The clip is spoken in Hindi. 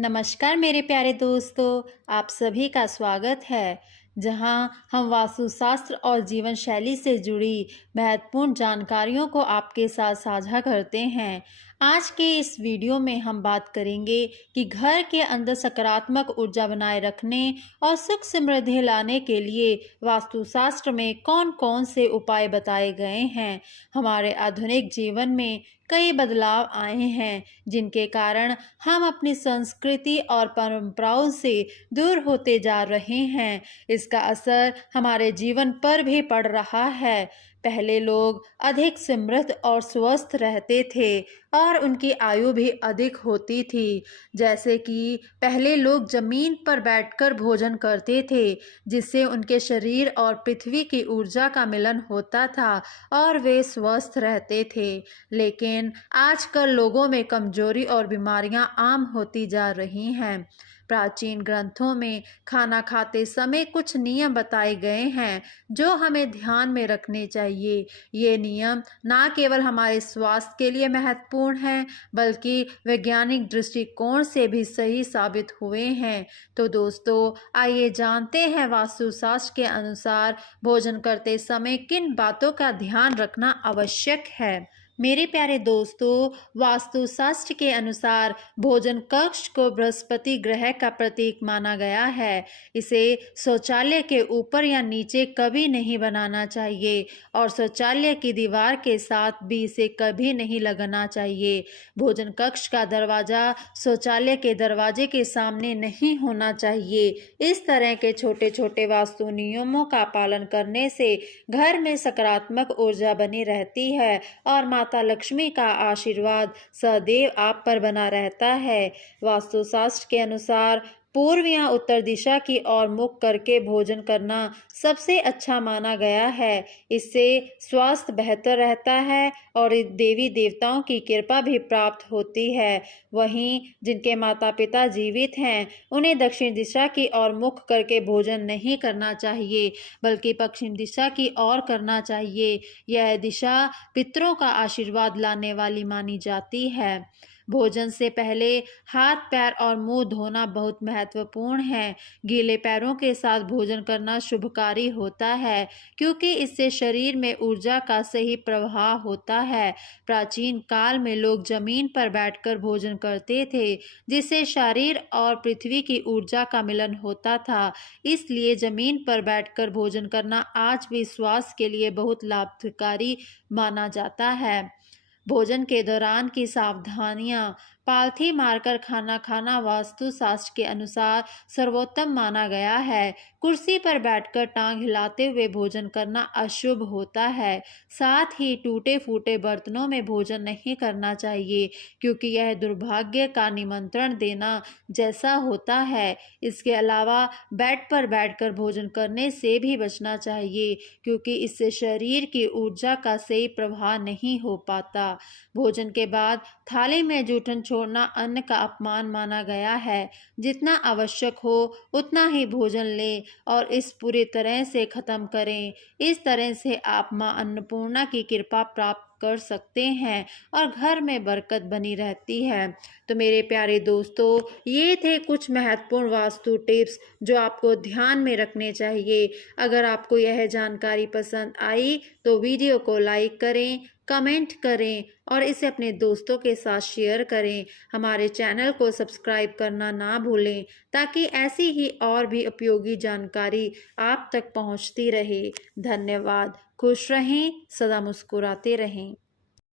नमस्कार मेरे प्यारे दोस्तों, आप सभी का स्वागत है। जहां हम वास्तुशास्त्र और जीवन शैली से जुड़ी महत्वपूर्ण जानकारियों को आपके साथ साझा करते हैं। आज के इस वीडियो में हम बात करेंगे कि घर के अंदर सकारात्मक ऊर्जा बनाए रखने और सुख समृद्धि लाने के लिए वास्तुशास्त्र में कौन-कौन से उपाय बताए गए हैं। हमारे आधुनिक जीवन में कई बदलाव आए हैं, जिनके कारण हम अपनी संस्कृति और परंपराओं से दूर होते जा रहे हैं। इसका असर हमारे जीवन पर भी पड़ रहा है। पहले लोग अधिक समृद्ध और स्वस्थ रहते थे और उनकी आयु भी अधिक होती थी। जैसे कि पहले लोग जमीन पर बैठकर भोजन करते थे, जिससे उनके शरीर और पृथ्वी की ऊर्जा का मिलन होता था और वे स्वस्थ रहते थे। लेकिन आजकल लोगों में कमजोरी और बीमारियां आम होती जा रही हैं। प्राचीन ग्रंथों में खाना खाते समय कुछ नियम बताए गए हैं जो हमें ध्यान में रखने चाहिए। ये नियम न केवल हमारे स्वास्थ्य के लिए महत्वपूर्ण हैं, बल्कि वैज्ञानिक दृष्टिकोण से भी सही साबित हुए हैं। तो दोस्तों, आइए जानते हैं वास्तुशास्त्र के अनुसार भोजन करते समय किन बातों का ध्यान रखना आवश्यक है। मेरे प्यारे दोस्तों, वास्तुशास्त्र के अनुसार भोजन कक्ष को बृहस्पति ग्रह का प्रतीक माना गया है। इसे शौचालय के ऊपर या नीचे कभी नहीं बनाना चाहिए और शौचालय की दीवार के साथ भी इसे कभी नहीं लगाना चाहिए। भोजन कक्ष का दरवाजा शौचालय के दरवाजे के सामने नहीं होना चाहिए। इस तरह के छोटे छोटे वास्तु नियमों का पालन करने से घर में सकारात्मक ऊर्जा बनी रहती है और माता लक्ष्मी का आशीर्वाद सदैव आप पर बना रहता है। वास्तुशास्त्र के अनुसार पूर्व या उत्तर दिशा की ओर मुख करके भोजन करना सबसे अच्छा माना गया है। इससे स्वास्थ्य बेहतर रहता है और देवी देवताओं की कृपा भी प्राप्त होती है। वहीं जिनके माता पिता जीवित हैं, उन्हें दक्षिण दिशा की ओर मुख करके भोजन नहीं करना चाहिए, बल्कि पश्चिम दिशा की ओर करना चाहिए। यह दिशा पितरों का आशीर्वाद लाने वाली मानी जाती है। भोजन से पहले हाथ पैर और मुंह धोना बहुत महत्वपूर्ण है। गीले पैरों के साथ भोजन करना शुभकारी होता है, क्योंकि इससे शरीर में ऊर्जा का सही प्रवाह होता है। प्राचीन काल में लोग जमीन पर बैठकर भोजन करते थे, जिससे शरीर और पृथ्वी की ऊर्जा का मिलन होता था। इसलिए जमीन पर बैठकर भोजन करना आज भी स्वास्थ्य के लिए बहुत लाभकारी माना जाता है। भोजन के दौरान की सावधानियां। पालथी मारकर खाना खाना वास्तुशास्त्र के अनुसार सर्वोत्तम माना गया है। कुर्सी पर बैठकर टांग हिलाते हुए भोजन करना अशुभ होता है। साथ ही टूटे फूटे बर्तनों में भोजन नहीं करना चाहिए, क्योंकि यह दुर्भाग्य का निमंत्रण देना जैसा होता है। इसके अलावा बेड पर बैठकर भोजन करने से भी बचना चाहिए, क्योंकि इससे शरीर की ऊर्जा का सही प्रवाह नहीं हो पाता। भोजन के बाद थाली में जूठन छोड़ना अन्न का अपमान माना गया है। जितना आवश्यक हो उतना ही भोजन लें और इस पूरी तरह से खत्म करें। इस तरह से आप मां अन्नपूर्णा की कृपा प्राप्त कर सकते हैं और घर में बरकत बनी रहती है। तो मेरे प्यारे दोस्तों, ये थे कुछ महत्वपूर्ण वास्तु टिप्स जो आपको ध्यान में रखने चाहिए। अगर आपको यह जानकारी पसंद आई तो वीडियो को लाइक करें, कमेंट करें और इसे अपने दोस्तों के साथ शेयर करें। हमारे चैनल को सब्सक्राइब करना ना भूलें, ताकि ऐसी ही और भी उपयोगी जानकारी आप तक पहुंचती रहे। धन्यवाद। खुश रहें, सदा मुस्कुराते रहें।